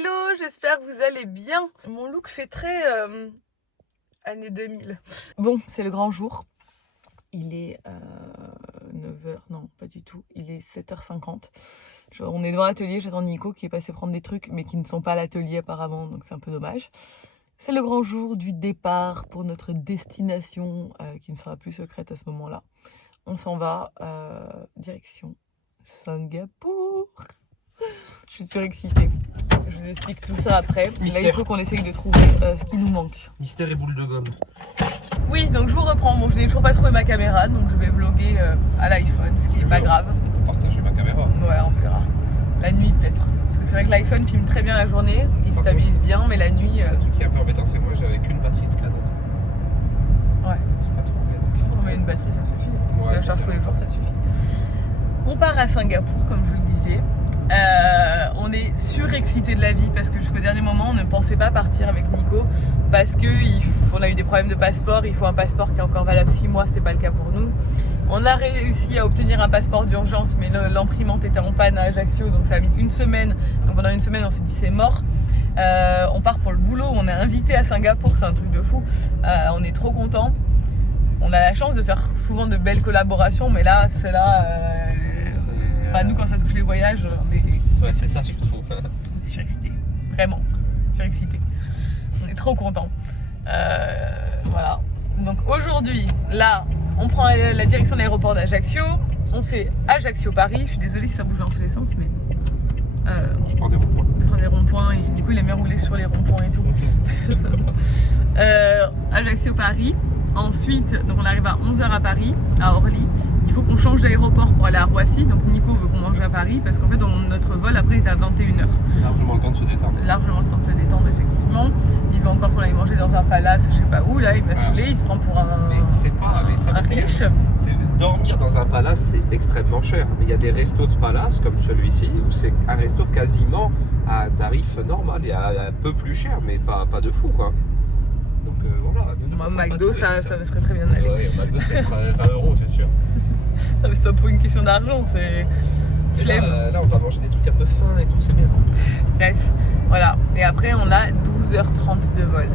Hello, j'espère que vous allez bien. Mon look fait très année 2000. Bon, c'est le grand jour. Il est 9h, non pas du tout, il est 7h50. On est devant l'atelier, j'attends Nico qui est passé prendre des trucs mais qui ne sont pas à l'atelier apparemment, donc c'est un peu dommage. C'est le grand jour du départ pour notre destination qui ne sera plus secrète à ce moment-là. On s'en va direction Singapour. Je suis surexcitée. Je vous explique tout ça après. Mystère. Là, il faut qu'on essaye de trouver ce qui nous manque. Mystère et boule de gomme. Oui, donc je vous reprends. Bon, je n'ai toujours pas trouvé ma caméra, donc je vais vlogger à l'iPhone, ce qui n'est pas grave. On peut partager ma caméra. Ouais, on verra. La nuit peut-être. Parce que c'est vrai que l'iPhone filme très bien la journée, il stabilise bien, mais la nuit... Le truc qui est un peu embêtant, c'est que moi j'avais qu'une batterie de Canon. Ouais. J'ai pas trouvé. Donc... Mais une batterie, ça suffit. Ouais, Je la charge tous les jours, ça suffit. On part à Singapour, comme je vous le disais. On est surexcité de la vie parce que jusqu'au dernier moment on ne pensait pas partir avec Nico parce qu'on a eu des problèmes de passeport, il faut un passeport qui est encore valable 6 mois, c'était pas le cas pour nous. On a réussi à obtenir un passeport d'urgence mais l'imprimante était en panne à Ajaccio donc ça a mis une semaine, donc pendant une semaine on s'est dit c'est mort. On part pour le boulot, on est invité à Singapour, c'est un truc de fou, on est trop contents. On a la chance de faire souvent de belles collaborations mais là c'est là... Enfin, nous, quand ça touche les voyages, on est... Ouais, c'est ça surtout. On est surexcités. Vraiment, surexcités. On est trop contents. Voilà. Donc aujourd'hui, là, on prend la direction de l'aéroport d'Ajaccio. On fait Ajaccio-Paris. Je suis désolée si ça bouge dans tous les sens, mais... Je prends des ronds-points. Je prends des ronds-points et du coup, il aime bien rouler sur les ronds-points et tout. Ajaccio-Paris. Ensuite, donc on arrive à 11h à Paris, à Orly. Il faut qu'on change d'aéroport pour aller à Roissy. Donc Nico veut qu'on mange à Paris parce qu'en fait notre vol après est à 21h. Largement le temps de se détendre. Largement le temps de se détendre effectivement. Il veut encore qu'on aille manger dans un palace, je sais pas où. Là il m'a saoulé, il se prend pour un, mais c'est pas, mais ça un riche. Dormir dans un palace c'est extrêmement cher. Mais il y a des restos de palace comme celui-ci où c'est un resto quasiment à un tarif normal et à un peu plus cher mais pas de fou quoi. Donc voilà. Moi McDo ça me serait très bien allé. Ouais, McDo c'était 20 € c'est sûr. Non mais c'est pas pour une question d'argent, c'est flemme. Là on va manger des trucs un peu fins et tout, c'est bien. Bref, voilà. Et après on a 12h30 de vol.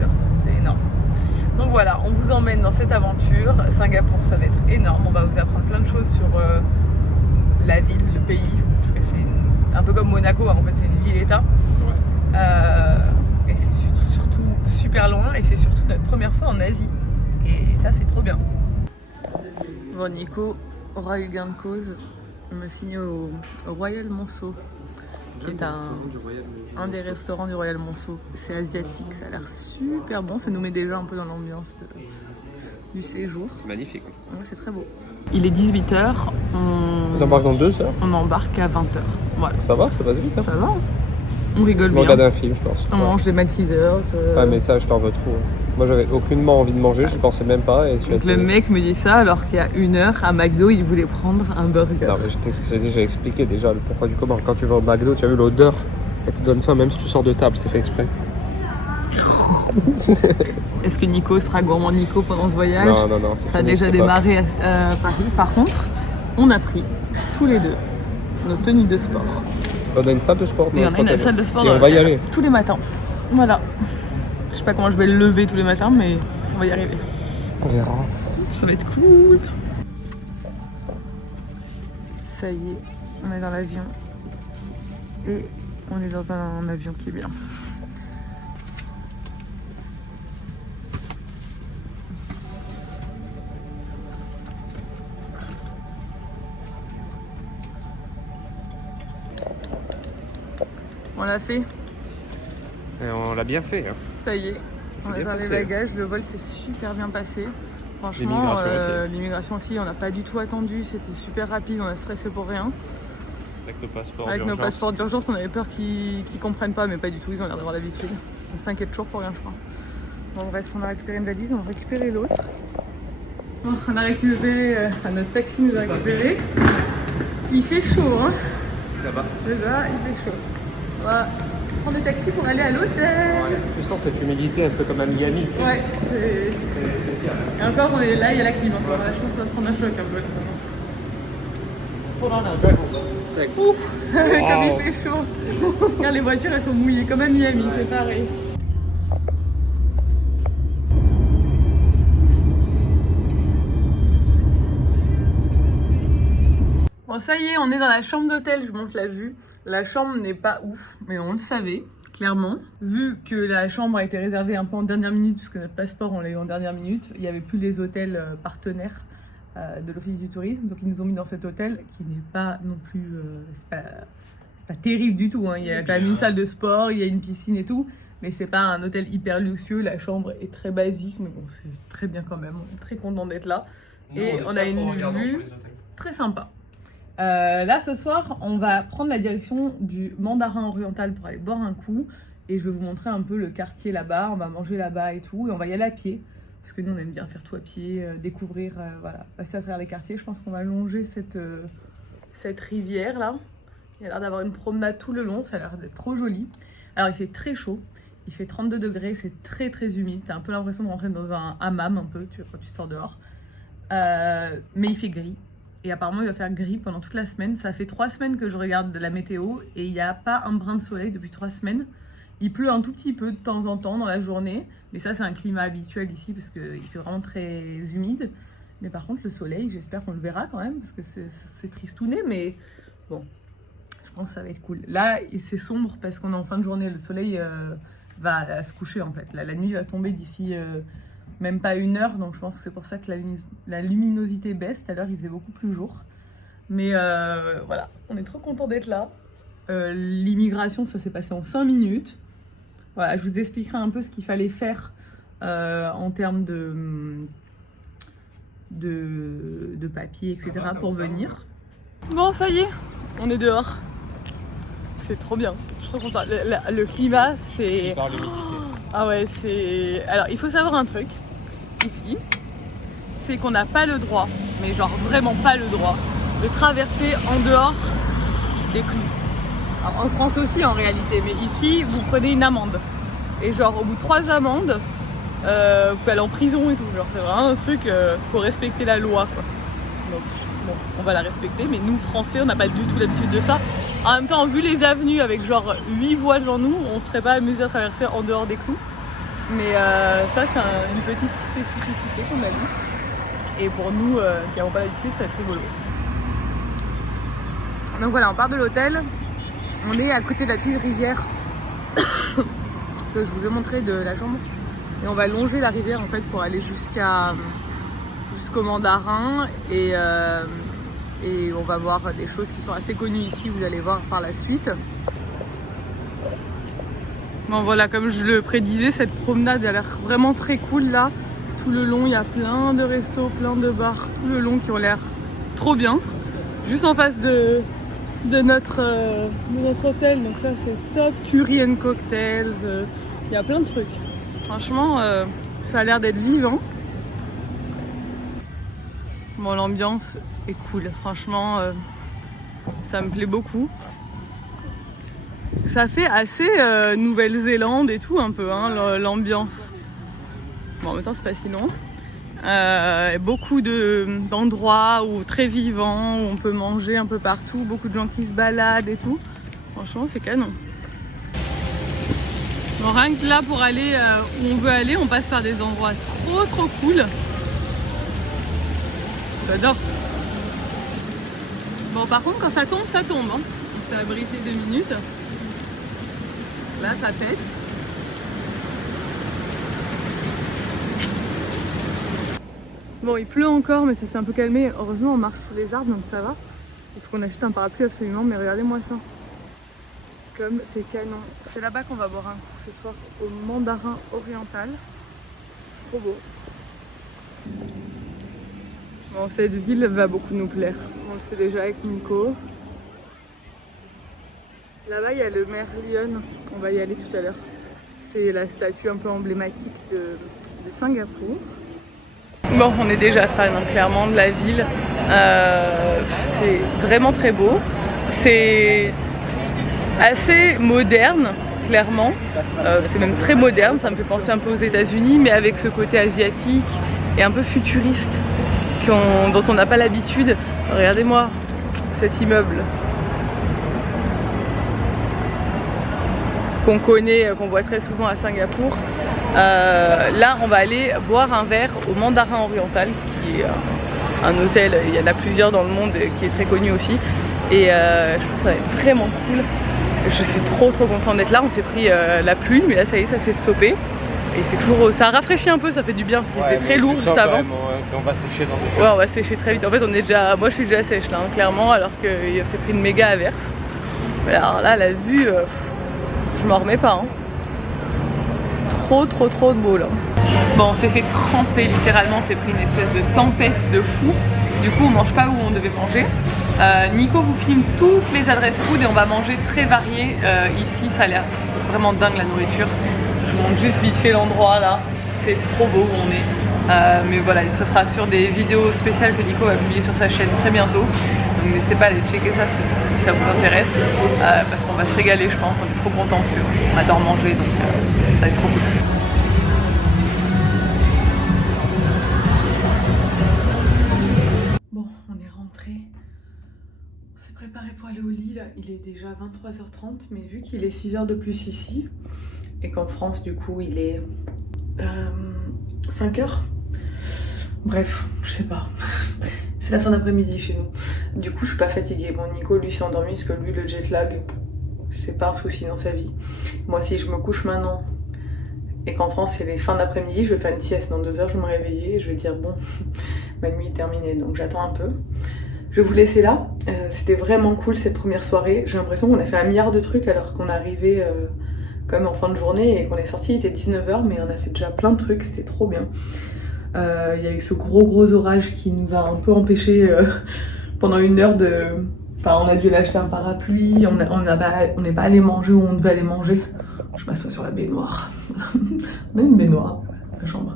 12h30, c'est énorme. Donc voilà, on vous emmène dans cette aventure. Singapour ça va être énorme, on va vous apprendre plein de choses sur la ville, le pays. Parce que c'est un peu comme Monaco, hein. En fait c'est une ville-état. Ouais. Et c'est surtout super loin et c'est surtout notre première fois en Asie. Et ça c'est trop bien. Bon, Nico aura eu gain de cause. On me finit au Royal Monceau, qui est un des restaurants du Royal Monceau. C'est asiatique, ça a l'air super bon. Ça nous met déjà un peu dans l'ambiance du séjour. C'est magnifique. Ouais, c'est très beau. Il est 18h. On embarque dans 2 heures. On embarque à 20h. Voilà. Ça va, ça passe vite. Hein. Ça va. On rigole On bien. regarde un film, je pense. On mange des Maltesers. Ouais, mais ça, je t'en veux trop. Moi, j'avais aucunement envie de manger, j'y pensais même pas. Et donc le mec me dit ça alors qu'il y a 1 heure à McDo, il voulait prendre un burger. Non, mais j'ai expliqué déjà le pourquoi du comment. Quand tu vas au McDo, tu as vu l'odeur, elle te donne faim même si tu sors de table, c'est fait exprès. Est-ce que Nico sera gourmand Nico pendant ce voyage? Non, c'est ça a fini, déjà démarré à Paris. Par contre, on a pris tous les deux nos tenues de sport. On a une salle de sport. Et on a une salle de sport et on va y aller. Tous les matins. Voilà. Je sais pas comment je vais le lever tous les matins, mais on va y arriver. On verra. Ça va être cool. Ça y est, on est dans l'avion. Et on est dans un avion qui est bien. On l'a fait. Et on l'a bien fait. Hein. Ça y est, on est dans les bagages. Le vol s'est super bien passé. Franchement, l'immigration aussi, on n'a pas du tout attendu. C'était super rapide, on a stressé pour rien. Avec nos passeports d'urgence, on avait peur qu'ils comprennent pas, mais pas du tout, ils ont l'air d'avoir l'habitude. On s'inquiète toujours pour rien, je crois. Bon, bref, on a récupéré une valise, on va récupérer l'autre. Bon, on a récupéré, notre taxi nous a récupéré. Il fait chaud, hein. Là-bas. Là, il fait chaud. On va prendre des taxis pour aller à l'hôtel. Ouais, tu sens cette humidité un peu comme à Miami, tu sais. Ouais, c'est spécial. Et encore, on est là, il y a la clim encore. Là, je pense que ça va se prendre un choc un peu. Ouf, comme il fait chaud. Regarde, les voitures elles sont mouillées comme à Miami, c'est pareil. Bon, ça y est, on est dans la chambre d'hôtel, je vous montre la vue. La chambre n'est pas ouf, mais on le savait, clairement. Vu que la chambre a été réservée un peu en dernière minute, puisque notre passeport on l'a eu en dernière minute, il n'y avait plus les hôtels partenaires de l'Office du tourisme. Donc ils nous ont mis dans cet hôtel qui n'est pas non plus... c'est pas terrible du tout, hein. Il y a quand même une salle de sport, il y a une piscine et tout. Mais c'est pas un hôtel hyper luxueux, la chambre est très basique, mais bon, c'est très bien quand même. On est très content d'être là. Et on a une vue très sympa. Là ce soir on va prendre la direction du Mandarin Oriental pour aller boire un coup et je vais vous montrer un peu le quartier là-bas, on va manger là-bas et tout et on va y aller à pied parce que nous on aime bien faire tout à pied, découvrir, voilà, passer à travers les quartiers. Je pense qu'on va longer cette rivière là, il y a l'air d'avoir une promenade tout le long, ça a l'air d'être trop joli. Alors il fait très chaud, il fait 32 degrés, c'est très très humide, t'as un peu l'impression de rentrer dans un hammam un peu quand tu sors dehors, mais il fait gris. Et apparemment il va faire gris pendant toute la semaine. Ça fait 3 semaines que je regarde de la météo et il n'y a pas un brin de soleil depuis 3 semaines. Il pleut un tout petit peu de temps en temps dans la journée, mais ça c'est un climat habituel ici parce qu'il fait vraiment très humide. Mais par contre le soleil, j'espère qu'on le verra quand même parce que c'est tristouné, mais bon, je pense que ça va être cool. Là c'est sombre parce qu'on est en fin de journée, le soleil va se coucher en fait. Là, la nuit va tomber d'ici... même pas 1 heure, donc je pense que c'est pour ça que la luminosité baisse. Tout à l'heure il faisait beaucoup plus jour, mais voilà, on est trop content d'être là. L'immigration ça s'est passé en 5 minutes. Voilà, je vous expliquerai un peu ce qu'il fallait faire en termes de papier, etc. pour venir. Bon, ça y est, on est dehors. C'est trop bien, je suis trop contente. Le climat c'est... Ah ouais, c'est... Alors il faut savoir un truc ici, c'est qu'on n'a pas le droit, mais genre vraiment pas le droit, de traverser en dehors des clous. Alors, en France aussi en réalité, mais ici vous prenez une amende. Et genre au bout de 3 amendes, vous pouvez aller en prison et tout. Genre c'est vraiment un truc, faut respecter la loi quoi. Donc bon, on va la respecter, mais nous Français on n'a pas du tout l'habitude de ça. En même temps, vu les avenues avec genre 8 voies devant nous, on serait pas amusé à traverser en dehors des clous. Mais ça c'est une petite spécificité qu'on a dit. Et pour nous qui n'avons pas l'habitude, ça va être rigolo. Donc voilà, on part de l'hôtel. On est à côté de la petite rivière que je vous ai montré de la chambre. Et on va longer la rivière en fait pour aller jusqu'au Mandarin. Et on va voir des choses qui sont assez connues ici, vous allez voir par la suite. Bon voilà, comme je le prédisais, cette promenade a l'air vraiment très cool là. Tout le long, il y a plein de restos, plein de bars, tout le long qui ont l'air trop bien. Juste en face de notre hôtel, donc ça c'est top, curry and cocktails, il y a plein de trucs. Franchement, ça a l'air d'être vivant. Bon, l'ambiance est cool, franchement, ça me plaît beaucoup. Ça fait assez Nouvelle-Zélande et tout un peu, hein, l'ambiance. Bon, en même temps, c'est pas si loin. Beaucoup d'endroits très vivants, où on peut manger un peu partout, beaucoup de gens qui se baladent et tout. Franchement, c'est canon. Bon, rien que là, pour aller où on veut aller, on passe par des endroits trop cool. J'adore. Bon, par contre, quand ça tombe, ça tombe. Hein. On s'est abrité 2 minutes. Là, ça pète. Bon, il pleut encore, mais ça s'est un peu calmé. Heureusement, on marche sous les arbres, donc ça va. Il faut qu'on achète un parapluie absolument, mais regardez-moi ça. Comme c'est canon. C'est là-bas qu'on va boire un coup ce soir, au Mandarin Oriental. Trop beau. Bon, cette ville va beaucoup nous plaire. On le sait déjà avec Nico. Là-bas, il y a le Merlion. On va y aller tout à l'heure. C'est la statue un peu emblématique de Singapour. Bon, on est déjà fan, hein, clairement, de la ville. C'est vraiment très beau. C'est assez moderne, clairement. C'est même très moderne. Ça me fait penser un peu aux États-Unis, mais avec ce côté asiatique et un peu futuriste dont on n'a pas l'habitude. Regardez-moi cet immeuble qu'on connaît, qu'on voit très souvent à Singapour. Là, on va aller boire un verre au Mandarin Oriental, qui est un hôtel, il y en a plusieurs dans le monde, qui est très connu aussi. Et je trouve que ça va être vraiment cool. Je suis trop contente d'être là. On s'est pris la pluie, mais là ça y est, ça s'est stoppé. Et il fait toujours, ça rafraîchit un peu, ça fait du bien parce qu'il faisait très lourd juste avant. Même, on va sécher dans 2 secondes. Ouais, on va sécher très vite. En fait, on est déjà, moi je suis déjà sèche là, hein, clairement, alors qu'il s'est pris une méga averse. Mais alors là, la vue, je m'en remets pas. Hein. Trop de beau là. Bon, on s'est fait tremper littéralement, on s'est pris une espèce de tempête de fou. Du coup, on mange pas où on devait manger. Nico vous filme toutes les adresses food et on va manger très varié. Ici, ça a l'air vraiment dingue la nourriture. Je vous montre juste vite fait l'endroit là. C'est trop beau où on est. Mais voilà, ce sera sur des vidéos spéciales que Nico va publier sur sa chaîne très bientôt. Donc n'hésitez pas à aller checker ça si ça vous intéresse. Parce qu'on va se régaler, je pense. On est trop contents parce qu'on adore manger. Donc ça va être trop cool. Bon, on est rentré. On s'est préparé pour aller au lit là. Il est déjà 23h30, mais vu qu'il est 6h de plus ici, et qu'en France du coup il est 5h. Bref, je sais pas. C'est la fin d'après-midi chez nous. Du coup je suis pas fatiguée. Bon, Nico lui s'est endormi parce que lui le jet lag c'est pas un souci dans sa vie. Moi si je me couche maintenant et qu'en France c'est les fins d'après-midi, je vais faire une sieste. Dans 2 heures je vais me réveiller et je vais dire bon, ma nuit est terminée, donc j'attends un peu. Je vais vous laisser là. C'était vraiment cool cette première soirée. J'ai l'impression qu'on a fait 1 milliard de trucs alors qu'on est arrivé quand même en fin de journée et qu'on est sorti, il était 19h, mais on a fait déjà plein de trucs, c'était trop bien. Il y a eu ce gros orage qui nous a un peu empêché pendant 1 heure de... Enfin, on a dû acheter un parapluie, on n'est pas allé manger où on devait aller manger. Je m'assois sur la baignoire. On a une baignoire, la chambre.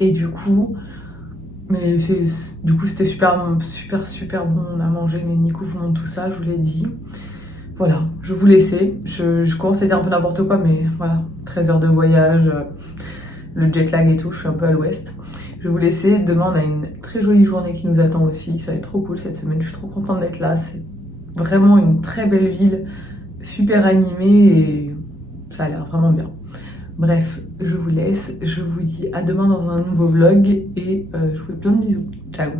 Et du coup... Mais c'était super bon, on a mangé, mais Nico vous montre tout ça, je vous l'ai dit. Voilà, je vais vous laisser. Je commence à dire un peu n'importe quoi, mais voilà, 13 heures de voyage, le jet lag et tout, je suis un peu à l'ouest. Je vais vous laisser. Demain, on a une très jolie journée qui nous attend aussi. Ça va être trop cool cette semaine, je suis trop contente d'être là. C'est vraiment une très belle ville, super animée et ça a l'air vraiment bien. Bref, je vous laisse, je vous dis à demain dans un nouveau vlog et je vous fais plein de bisous. Ciao!